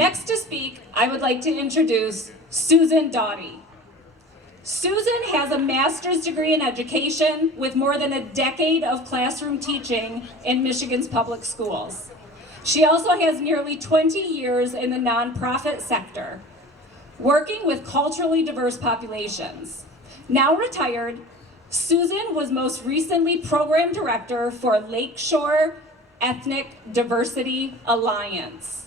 Next to speak, I would like to introduce Susan Doughty. Susan has a master's degree in education with more than a decade of classroom teaching in Michigan's public schools. She also has nearly 20 years in the nonprofit sector, working with culturally diverse populations. Now retired, Susan was most recently program director for Lakeshore Ethnic Diversity Alliance,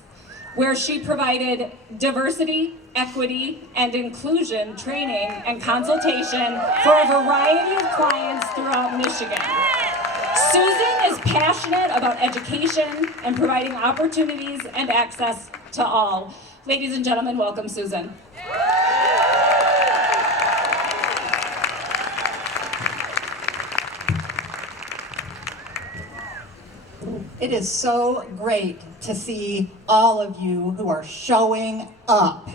where she provided diversity, equity, and inclusion training and consultation for a variety of clients throughout Michigan. Susan is passionate about education and providing opportunities and access to all. Ladies and gentlemen, welcome Susan. It is so great to see all of you who are showing up.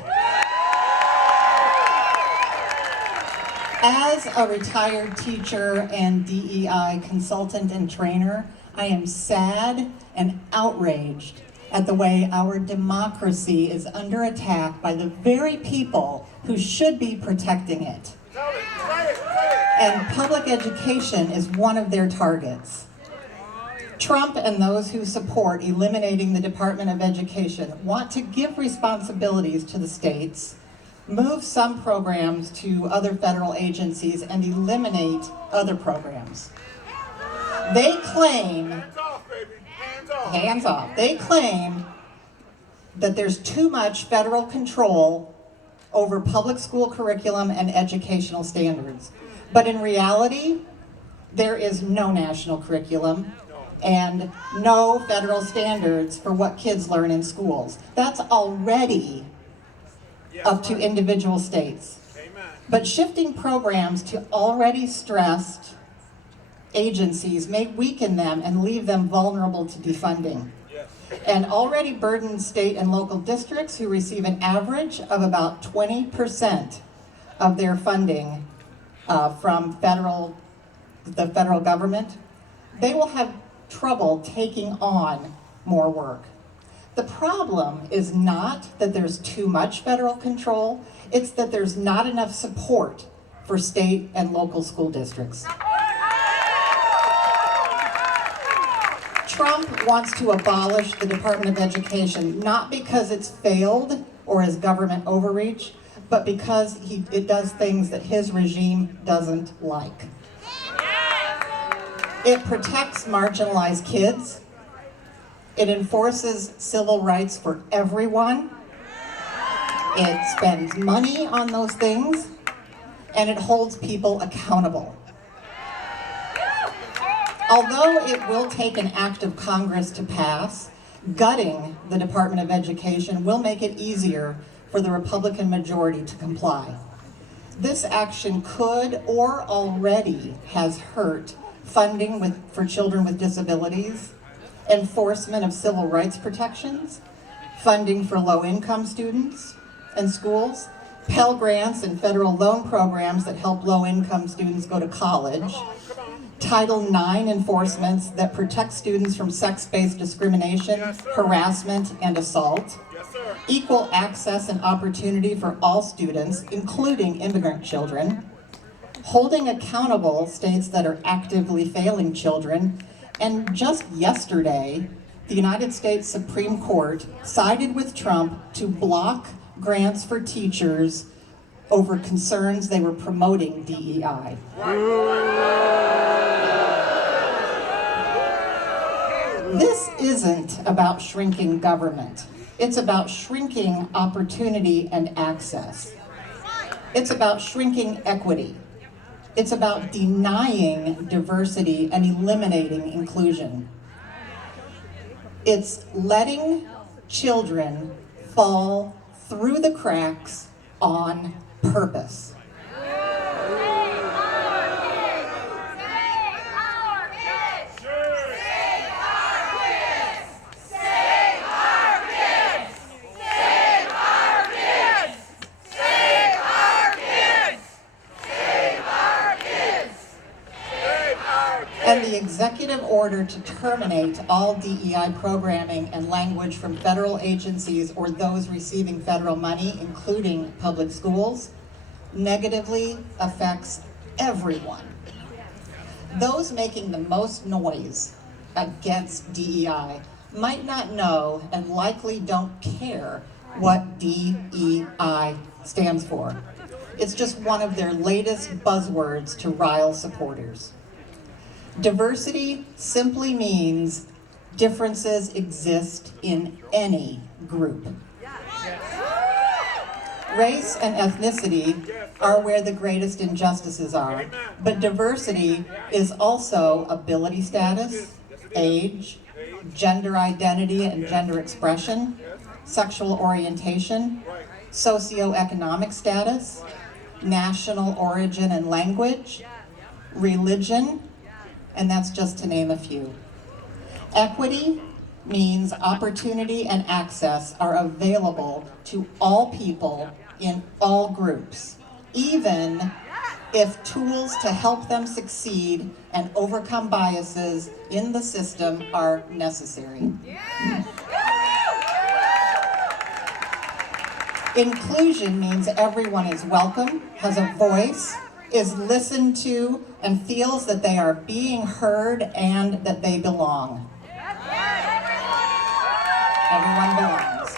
As a retired teacher and DEI consultant and trainer, I am sad and outraged at the way our democracy is under attack by the very people who should be protecting it. And public education is one of their targets. Trump and those who support eliminating the Department of Education want to give responsibilities to the states, move some programs to other federal agencies, and eliminate other programs. They claim, hands off, they claim that there's too much federal control over public school curriculum and educational standards. But in reality, there is no national curriculum and no federal standards for what kids learn in schools. That's already up to individual states. But shifting programs to already stressed agencies may weaken them and leave them vulnerable to defunding. And already burdened state and local districts who receive an average of about 20% of their funding from the federal government, they will have trouble taking on more work. The problem is not that there's too much federal control, it's that there's not enough support for state and local school districts. Trump wants to abolish the Department of Education, not because it's failed or is government overreach, but because it does things that his regime doesn't like. It protects marginalized kids. It enforces civil rights for everyone. It spends money on those things, and it holds people accountable. Although it will take an act of Congress to pass, gutting the Department of Education will make it easier for the Republican majority to comply. This action could or already has hurt funding for children with disabilities, enforcement of civil rights protections, funding for low-income students and schools, Pell Grants and federal loan programs that help low-income students go to college, Title IX enforcements that protect students from sex-based discrimination, harassment, and assault, equal access and opportunity for all students, including immigrant children, holding accountable states that are actively failing children, and just yesterday, the United States Supreme Court sided with Trump to block grants for teachers over concerns they were promoting DEI. This isn't about shrinking government. It's about shrinking opportunity and access. It's about shrinking equity. It's about denying diversity and eliminating inclusion. It's letting children fall through the cracks on purpose. And the executive order to terminate all DEI programming and language from federal agencies or those receiving federal money, including public schools, negatively affects everyone. Those making the most noise against DEI might not know and likely don't care what DEI stands for. It's just one of their latest buzzwords to rile supporters. Diversity simply means differences exist in any group. Race and ethnicity are where the greatest injustices are, but diversity is also ability status, age, gender identity and gender expression, sexual orientation, socioeconomic status, national origin and language, religion, and that's just to name a few. Equity means opportunity and access are available to all people in all groups, even if tools to help them succeed and overcome biases in the system are necessary. Inclusion means everyone is welcome, has a voice, is listened to, and feels that they are being heard and that they belong. Everyone belongs.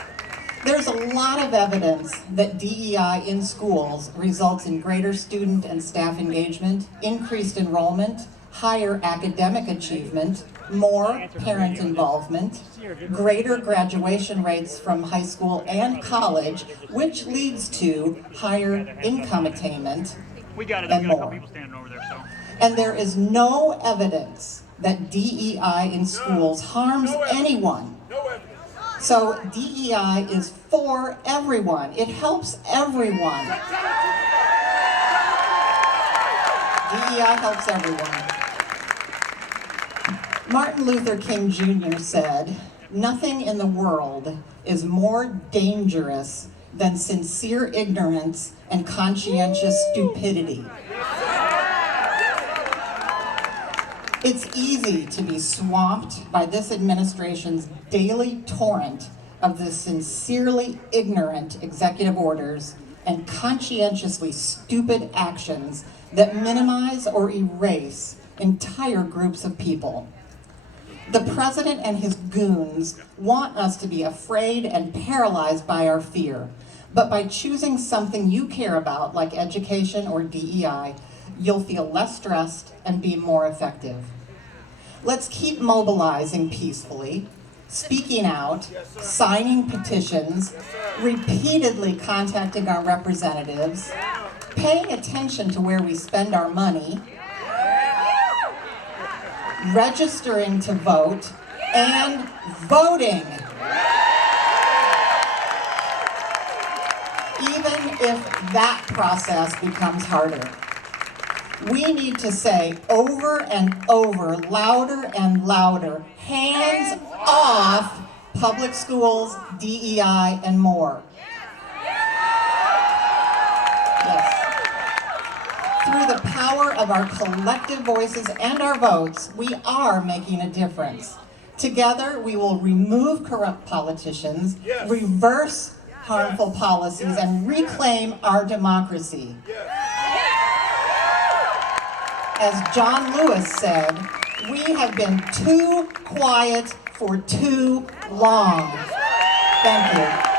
There's a lot of evidence that DEI in schools results in greater student and staff engagement, increased enrollment, higher academic achievement, more parent involvement, greater graduation rates from high school and college, which leads to higher income attainment, and more. And there is no evidence that DEI in schools harms anyone. So DEI is for everyone. It helps everyone. DEI helps everyone. Martin Luther King Jr. said, "Nothing in the world is more dangerous than sincere ignorance and conscientious stupidity." It's easy to be swamped by this administration's daily torrent of the sincerely ignorant executive orders and conscientiously stupid actions that minimize or erase entire groups of people. The president and his goons want us to be afraid and paralyzed by our fear. But by choosing something you care about, like education or DEI, you'll feel less stressed and be more effective. Let's keep mobilizing peacefully, speaking out, signing petitions, repeatedly contacting our representatives, paying attention to where we spend our money, registering to vote, and voting. Even if that process becomes harder. We need to say over and over, louder and louder, hands off public schools, DEI, and more. Yes. Through the power of our collective voices and our votes, we are making a difference. Together, we will remove corrupt politicians, reverse harmful policies, and reclaim our democracy. As John Lewis said, we have been too quiet for too long. Thank you.